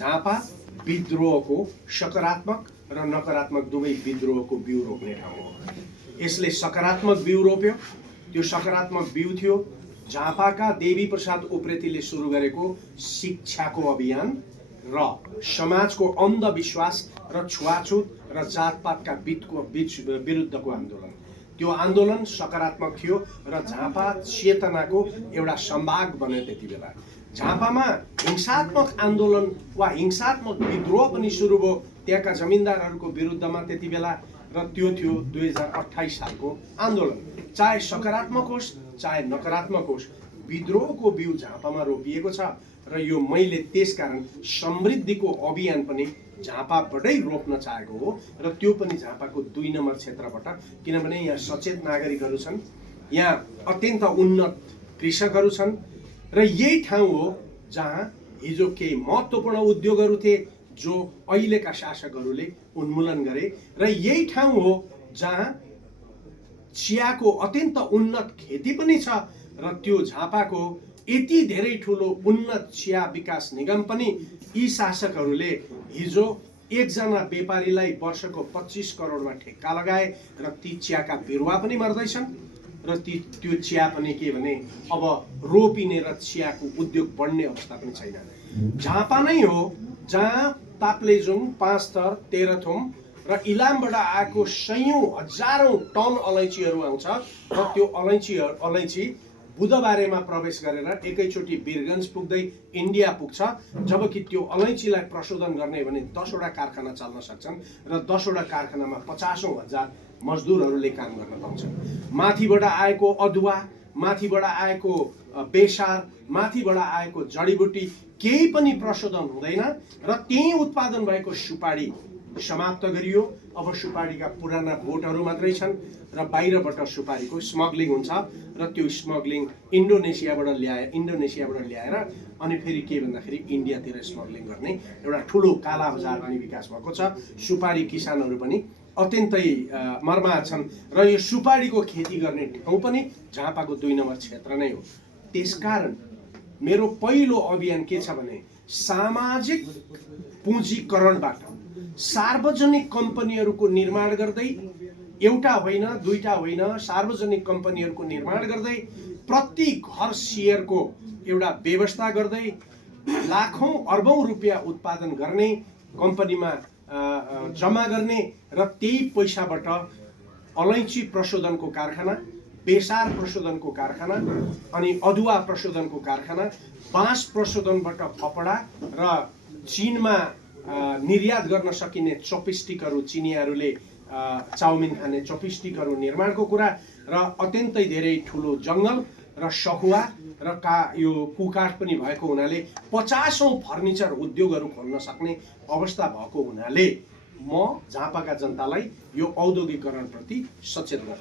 झापा विद्रोहको सकारात्मक र नकारात्मक दुवै विद्रोहको बिउ रोप्ने ठाउँ हो। यसले सकारात्मक बिउ रोप्यो। त्यो सकारात्मक बिउ थियो झापाका देवी प्रसाद उप्रेतीले सुरु गरेको शिक्षाको अभियान र समाजको अन्धविश्वास र छुवाछुत र जातपातका बीच विरुद्धको आन्दोलन। त्यो आन्दोलन सकारात्मक थियो र झापा चेतनाको एउटा सम्भाग बन्यो। त्यति बेला झापामा हिंसात्मक आन्दोलन वा हिंसात्मक विद्रोह पनि सुरु भयो त्यहाँका जमिनदारहरूको विरुद्धमा त्यति बेला, र त्यो थियो 2028 सालको आन्दोलन। चाहे सकारात्मक होस् चाहे नकारात्मक होस्, विद्रोहको बिउ झापामा रोपिएको छ र यो मैले त्यसकारण समृद्धिको अभियान पनि झापाबाटै रोप्न चाहेको हो र त्यो पनि झापाको 2 नम्बर क्षेत्रबाट, किनभने यहाँ सचेत नागरिकहरू छन्, यहाँ अत्यन्त उन्नत कृषकहरू छन् र यही ठाउँ हो जहाँ हिजो केही महत्त्वपूर्ण उद्योगहरू थिए जो अहिलेका शासकहरूले उन्मूलन गरे, र यही ठाउँ हो जहाँ चियाको अत्यन्त उन्नत खेती पनि छ र त्यो झापाको यति धेरै ठुलो उन्नत चिया विकास निगम पनि यी शासकहरूले हिजो एकजना व्यापारीलाई वर्षको 25 करोडमा ठेक्का लगाए र ती चियाका बिरुवा पनि मर्दैछन् र त्यो चिया पनि के भने अब रोपिने र चियाको उद्योग बढ्ने अवस्था पनि छैन। झापा नै हो जहाँ ताप्लेजुङ, पाँचथर, तेह्रथुम र इलामबाट आएको सयौं हजारौं टन अलैँचीहरू आउँछ र त्यो अलैँची बुधबारेमा प्रवेश गरेर एकैचोटि वीरगञ्ज पुग्दै इन्डिया पुग्छ, जबकि त्यो अलैँचीलाई प्रशोधन गर्ने भने 10 वटा कारखाना चल्न सक्छन् र 10 वटा कारखानामा 50औं हजार मजदुरहरूले काम गर्न पाउँछन्। माथिबाट आएको अदुवा, माथिबाट आएको बेसार, माथिबाट आएको जडीबुटी केही पनि प्रशोधन हुँदैन र त्यही उत्पादन भएको सुपारी समाप्त गरियो। अब सुपारीका पुराना बोटहरू मात्रै छन् र बाहिरबाट सुपारीको स्मग्लिङ हुन्छ र त्यो स्मग्लिङ इन्डोनेसियाबाट ल्याएर अनि फेरि के भन्दाखेरि इन्डियातिर स्मग्लिङ गर्ने एउटा ठुलो काला बजार पनि विकास भएको छ। सुपारी किसानहरू पनि अत्यन्तै मर्माहत छन् र यो सुपारीको खेती गर्ने ठाउँ पनि झापाको 2 नम्बर क्षेत्र नै हो। त्यसकारण मेरो पहिलो अभियान के छ भने सामाजिक पुँजीकरणबाट सार्वजनिक कम्पनीहरूको निर्माण गर्दै, एउटा होइन दुईटा होइन, सार्वजनिक कम्पनीहरूको निर्माण गर्दै प्रति घर सेयरको एउटा व्यवस्था गर्दै लाखौं अर्बौं रुपियाँ उत्पादन गर्ने, कम्पनीमा जम्मा गर्ने र त्यही पैसाबाट अलैँची प्रशोधनको कारखाना, बेसार प्रशोधनको कारखाना अनि अदुवा प्रशोधनको कारखाना, बाँस प्रशोधनबाट कपडा र चीनमा निर्यात गर्न सकिने चपस्टिकहरू, चिनियाहरूले चाउमिन खाने चपस्टिकहरू निर्माणको कुरा र अत्यन्तै धेरै ठुलो जङ्गल र सखुवा र यो कुकाठ पनि भएको हुनाले 50औं फर्निचर उद्योगहरू खोल्न सक्ने अवस्था भएको हुनाले म झापाका जनतालाई यो औद्योगिकरणप्रति सचेत गर्छु।